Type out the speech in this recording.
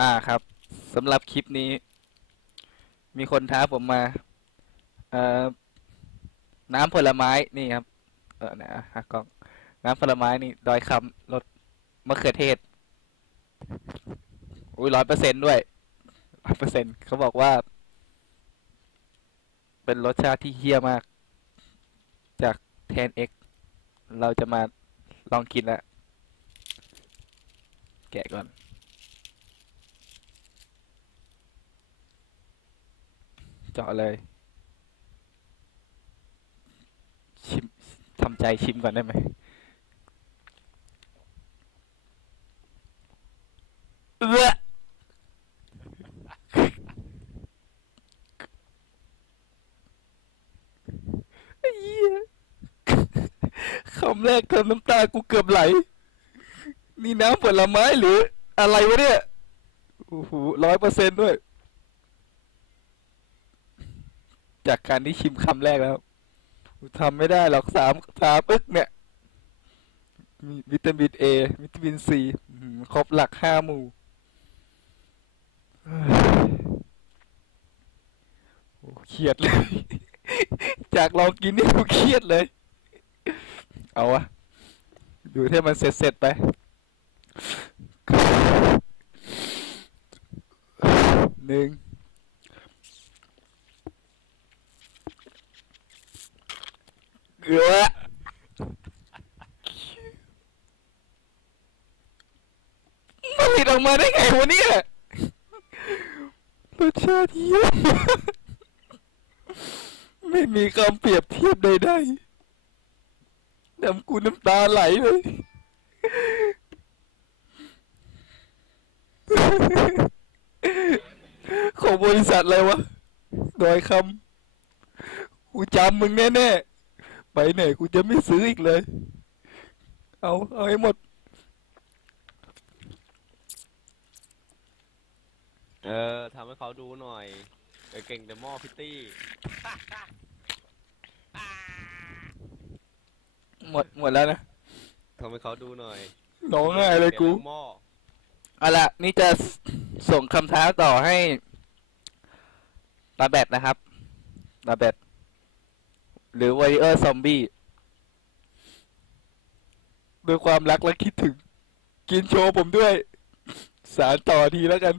อ่าครับสำหรับคลิปนี้ มีคนท้าผมมา เอ่อ น้ำผลไม้นี่ครับ เออนะหากล้องน้ำผลไม้นี่ดอยคำรสมะเขือเทศ อุ้ยร้อยเปอร์เซนด้วยร้อยเปอร์เซ็นเขาบอกว่า เป็นรสชาติที่เฮี้ยมาก จากแทนเอ็กเราจะมาลองกินแล้วแกะก่อน เจาะเลย ชิมทำใจชิมก่อนได้ไหมเอื้อไอ้เหี้ยคำแรกทำน้ำตากูเกือบไหล นี่น้ำผลไม้หรือ อะไรวะเนี่ย โอ้โหร้อยเปอร์เซนต์ด้วย จากการที่ชิมคำแรกแล้วทำไม่ได้หรอกสามสามอึกเนี่ยมีวิตามินเอวิตามินซีครบหลักห้าหมู่โอ้เครียดเลย จากลองกินนี่กูเครียดเลย เอาวะดูให้มันเสร็จๆไปหนึ่ง เกือมันหลุดออกมาได้ไงวะเนี่ยรสชาติเยี่ยมไม่มีคำเปรียบเทียบใดๆน้ำกูน้ำตาไหลเลยของบริษัทอะไรวะดอยคำกูจำมึงแน่ๆ ไปไหนกูจะไม่ซื้ออีกเลย เอา เอาให้หมด เออทำให้เขาดูหน่อยเออเก่งแต่หม้อพิตตี้หมด หมดแล้วนะทำให้เขาดูหน่อยน้องง่ายเลยกูปนหม้อเอาละนี่จะส่งคำท้าต่อให้ตาแบตนะครับตาแบต หรือวอริเออร์ซอมบี้ด้วยความรักและคิดถึง กินโชว์ผมด้วย สารต่อทีแล้วกัน